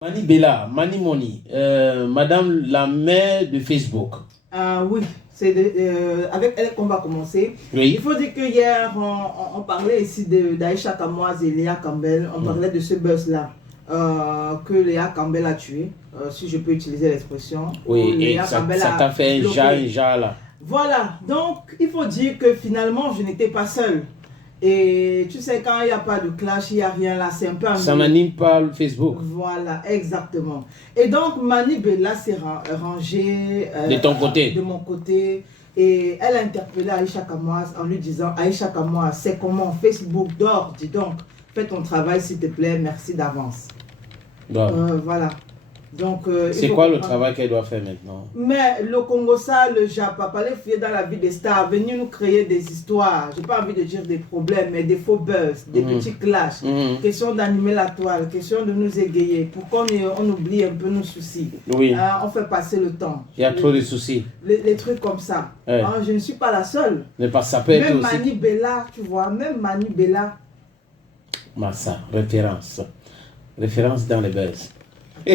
Mani Bella, Mani Money, Madame la mère de Facebook. Oui, c'est avec elle qu'on va commencer. Oui. Il faut dire que hier, on parlait ici d'Aïcha Kamoise et Léa Campbell. On parlait de ce buzz-là que Léa Campbell a tué, si je peux utiliser l'expression. Oui, et Léa ça Campbell t'a fait un ja là. Voilà, donc il faut dire que finalement, je n'étais pas seule. Et tu sais, quand il n'y a pas de clash, il n'y a rien là, c'est un peu... Ça n'anime pas le Facebook. Voilà, exactement. Et donc, Mani Bella s'est rangée... de ton côté. De mon côté. Et elle a interpellé Aïcha Kamoise en lui disant, Aïcha Kamoise, c'est comment Facebook dort, dis donc. Fais ton travail s'il te plaît, merci d'avance. Voilà. Donc, c'est quoi le travail qu'elle doit faire maintenant? Mais le Congo, ça, le Japa, pas les filles dans la vie des stars, venir nous créer des histoires. J'ai pas envie de dire des problèmes, mais des faux buzz, des petits clashs. Question d'animer la toile, question de nous égayer. Pour qu'on oublie un peu nos soucis. Oui. On fait passer le temps. Il y a trop de soucis. Les trucs comme ça. Ouais. Je ne suis pas la seule. Mais pas ça peut être même aussi. Mani Bella, tu vois, même Mani Bella. Massa, référence. Référence dans les buzz. En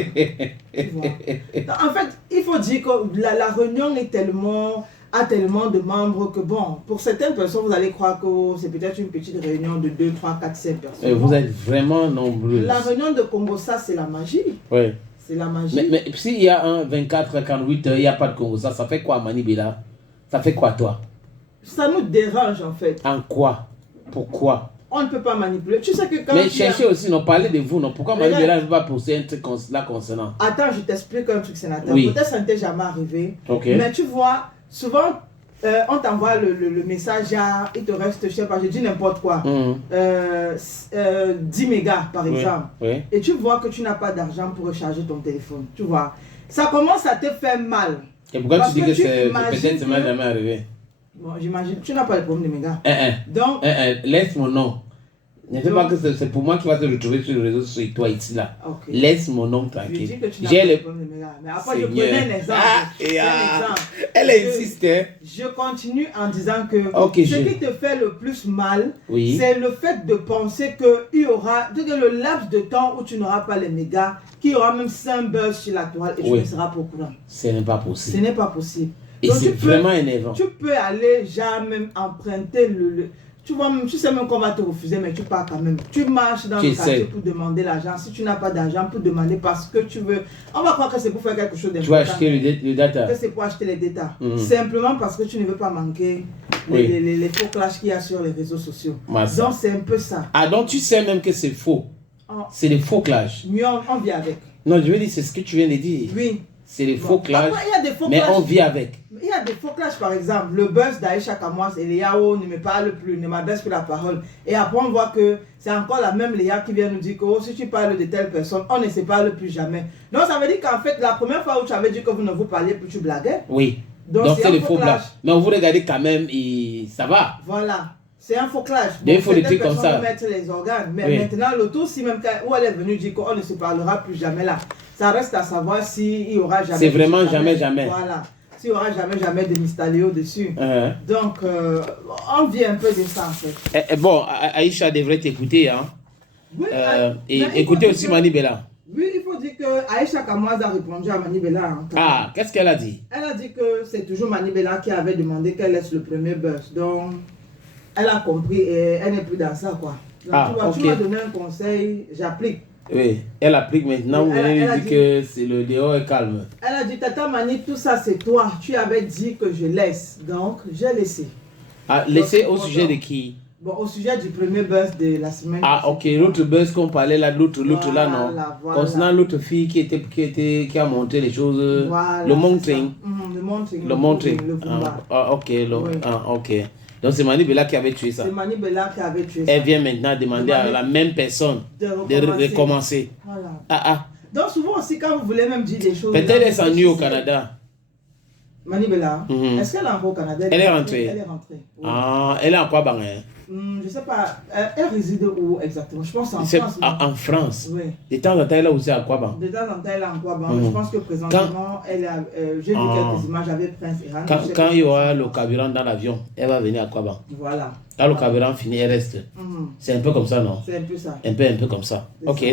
fait, il faut dire que la réunion a tellement de membres que bon, pour certaines personnes, vous allez croire que c'est peut-être une petite réunion de 2, 3, 4, 5 personnes. Et vous êtes vraiment nombreux. La réunion de Congo, ça, c'est la magie. Oui. C'est la magie. Mais s'il y a un 24, 48 heures, il n'y a pas de Congo, ça fait quoi, Mani Bella? Ça fait quoi, toi? Ça nous dérange, en fait. En quoi? Pourquoi? On ne peut pas manipuler. Tu sais que quand... Mais cherchez aussi, non, parlez de vous, non. Pourquoi Mani Bella ne veut pas poser un truc là concernant? Attends, je t'explique un truc, sénateur. Oui. Peut-être ça ne t'est jamais arrivé. Ok. Mais tu vois, souvent, on t'envoie le message, il te reste, je sais pas, je dis n'importe quoi. 10 mégas, par exemple. Oui. Et tu vois que tu n'as pas d'argent pour recharger ton téléphone. Tu vois. Ça commence à te faire mal. Et pourquoi tu dis que c'est peut-être ça m'est jamais arrivé? Bon, j'imagine, tu n'as pas le problème de mégas. Donc, laisse mon nom. Ne fais pas que c'est pour moi qui va te retrouver sur les réseaux sociaux, toi ici là. Okay. Laisse mon nom tranquille. Je dis que tu n'as pas le problème de mégas. Mais après, je prenais un exemple. Elle insiste. Je continue en disant que ce qui te fait le plus mal, c'est le fait de penser qu'il y aura, le laps de temps où tu n'auras pas les mégas, qu'il y aura même 5 buzz sur la toile et tu ne seras pas au courant. Ce n'est pas possible. Ce n'est pas possible. Et c'est vraiment énervant. Tu peux aller, genre même emprunter tu vois, tu sais même qu'on va te refuser, mais tu pars quand même. Tu marches dans le quartier pour demander l'argent. Si tu n'as pas d'argent, pour demander parce que tu veux. On va croire que c'est pour faire quelque chose d'important. Tu vas acheter le data. Que c'est pour acheter les data. Simplement parce que tu ne veux pas manquer les faux clashs qu'il y a sur les réseaux sociaux. Donc c'est un peu ça. Ah, donc tu sais même que c'est faux. C'est des faux clashs. Mais on vit avec. Non, je veux dire, c'est ce que tu viens de dire. Oui. C'est des faux clashs. Après, il y a des faux mais clashs. on vit avec. Il y a des faux clashs, par exemple. Le buzz d'Aïcha Kamoise et Léa ne me parle plus, ne m'adresse plus la parole. Et après, on voit que c'est encore la même Léa qui vient nous dire que si tu parles de telle personne, on ne se parle plus jamais. Donc, ça veut dire qu'en fait, la première fois où tu avais dit que vous ne vous parliez plus, tu blaguais. Oui. Donc c'est des faux clashs. Mais on vous regardez quand même et ça va. Voilà. C'est un faux clash. Bon, il faut des trucs comme ça. Mettre les organes. Mais maintenant, le tour, si même où elle est venue dire qu'on ne se parlera plus jamais là, ça reste à savoir s'il y aura jamais. C'est vraiment jamais. Voilà. S'il n'y aura jamais de Mystaléo dessus. Donc, on vit un peu de ça en fait. Bon, Aïcha devrait t'écouter. Hein. Oui, et écoutez aussi Mani Bella. Oui, il faut dire que Aïcha Kamoise a répondu à Mani Bella. Ah, qu'est-ce qu'elle a dit? Elle a dit que c'est toujours Mani Bella qui avait demandé qu'elle laisse le premier buzz. Donc, elle a compris et elle n'est plus dans ça, quoi. Donc, tu m'as donné un conseil, j'applique. Oui, elle applique maintenant. Vous venez de dire que c'est le dehors est calme. Elle a dit, Tata Mani, tout ça c'est toi. Tu avais dit que je laisse. Donc, j'ai laissé. Ah, laissé au sujet de qui? Bon, au sujet du premier buzz de la semaine. Ah, ok, l'autre buzz qu'on parlait là, l'autre là, non. Voilà. Concernant l'autre fille qui a monté les choses. Voilà, le montring. Le montring. Ok. Donc c'est Mani Bella qui avait tué ça. C'est Mani Bella qui avait tué ça. Elle vient maintenant demander à la même personne de recommencer. Voilà. Donc souvent aussi quand vous voulez même dire des choses... Peut-être elle s'ennuie au Canada. Mani Bella, est-ce qu'elle est encore au Canada? Elle est rentrée. Elle est rentrée. Oui. Ah, elle est en quoi, ben? Je sais pas. Elle réside où exactement? Je pense en France. En France. Oui. De temps en temps, elle est aussi à Kouaban. De temps en temps, elle est en Kouaban. Je pense que présentement, elle a. J'ai vu quelques images avec Prince Iran. Quand il y aura le carburant dans l'avion, elle va venir à Kouaban. Voilà. Quand le carburant finit, elle reste. C'est un peu comme ça, non? C'est un peu ça. Un peu comme ça. Ok.